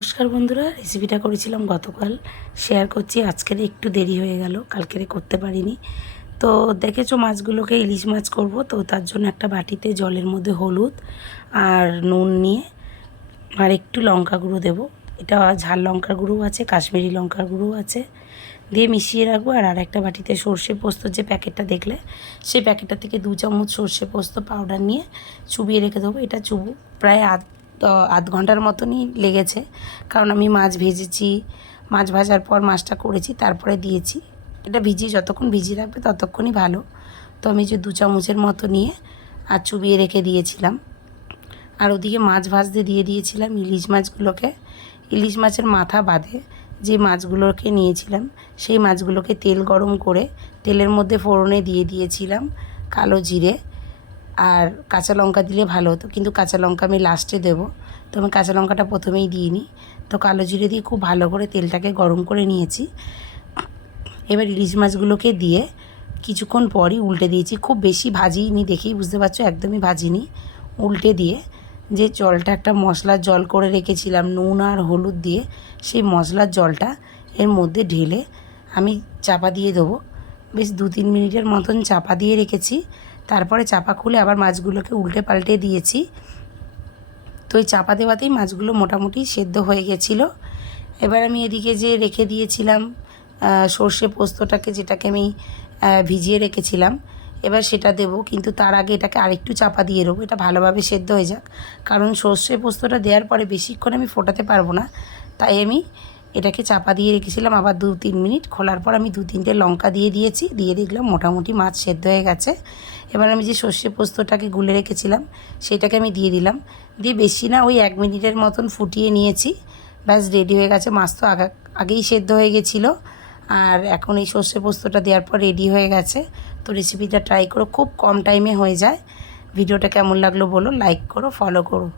নমস্কার বন্ধুরা, রেসিপিটা করেছিলাম গতকাল, শেয়ার করছি। আজকের একটু দেরি হয়ে গেল, কালকের করতে পারিনি। তো দেখেছো মাছগুলোকে ইলিশ মাছ করব, তো তার জন্য একটা বাটিতে জলের মধ্যে হলুদ আর নুন নিয়ে আর একটু লঙ্কা গুঁড়ো দেবো। এটা ঝাল লঙ্কার গুঁড়ো আছে, কাশ্মীরি লঙ্কার গুঁড়ো আছে, দিয়ে মিশিয়ে রাখবো। আর একটা বাটিতে সর্ষে পোস্তর যে প্যাকেটটা দেখলে, সেই প্যাকেটটা থেকে 2 চামচ সর্ষে পোস্ত পাউডার নিয়ে চুবিয়ে রেখে দেবো। এটা প্রায় আধ ঘন্টার মতনই লেগেছে, কারণ আমি মাছ ভেজেছি, মাছ ভাজার পর মাছটা করেছি, তারপরে দিয়েছি। এটা ভিজিয়ে যতক্ষণ ভিজিয়ে রাখবে ততক্ষণই ভালো। তো আমি যে 2 চামচের মতো নিয়ে আর চুবিয়ে রেখে দিয়েছিলাম। আর ওদিকে মাছ ভাজতে দিয়ে দিয়েছিলাম ইলিশ মাছগুলোকে। ইলিশ মাছের মাথা বাদে যে মাছগুলোকে নিয়েছিলাম, সেই মাছগুলোকে তেল গরম করে তেলের মধ্যে ফোড়নে দিয়ে দিয়েছিলাম কালো জিরে আর কাঁচা লঙ্কা দিলে ভালো হতো, কিন্তু কাঁচা লঙ্কা আমি লাস্টে দেবো, তো আমি কাঁচা লঙ্কাটা প্রথমেই দিইনি। তো কালো জিরে দিয়ে খুব ভালো করে তেলটাকে গরম করে নিয়েছি। এবার ইলিশ মাছগুলোকে দিয়ে কিছুক্ষণ পরই উল্টে দিয়েছি। খুব বেশি ভাজিনি, দেখেই বুঝতে পারছো একদমই ভাজিনি। উল্টে দিয়ে যে জলটা, একটা মশলার জল করে রেখেছিলাম নুন আর হলুদ দিয়ে, সেই মশলার জলটা এর মধ্যে ঢেলে আমি চাপা দিয়ে দেবো। বেশ 2-3 মিনিটের মতন চাপা দিয়ে রেখেছি। তারপরে চাপা খুলে আবার মাছগুলোকে উল্টে পাল্টে দিয়েছি। তো ওই চাপা দেওয়াতেই মাছগুলো মোটামুটি সেদ্ধ হয়ে গেছিলো। এবার আমি এদিকে যে রেখে দিয়েছিলাম সর্ষে পোস্তটাকে, যেটাকে আমি ভিজিয়ে রেখেছিলাম, এবার সেটা দেবো। কিন্তু তার আগে এটাকে আরেকটু চাপা দিয়ে দেবো, এটা ভালোভাবে সেদ্ধ হয়ে যাক। কারণ সর্ষে পোস্তটা দেওয়ার পরে বেশিক্ষণ আমি ফোটাতে পারবো না, তাই আমি এটাকে চাপা দিয়ে রেখেছিলাম। আবার 2-3 মিনিট খোলার পর আমি 2-3টে লঙ্কা দিয়ে দিয়েছি, দিয়ে দেখলাম মোটামুটি মাছ সেদ্ধ হয়ে গেছে। এবার আমি যে সর্ষে পোস্তটাকে গুলে রেখেছিলাম সেইটাকে আমি দিয়ে দিলাম। দিয়ে বেশি না, ওই 1 মিনিটের মতন ফুটিয়ে নিয়েছি। ব্যাস রেডি হয়ে গেছে। মাছ তো আগেই সেদ্ধ হয়ে গেছিলো। আর এখন এই সর্ষে পোস্তটা দেওয়ার পর রেডি হয়ে গেছে। তো রেসিপিটা ট্রাই করো, খুব কম টাইমে হয়ে যায়। ভিডিওটা কেমন লাগলো বলো, লাইক করো, ফলো করো।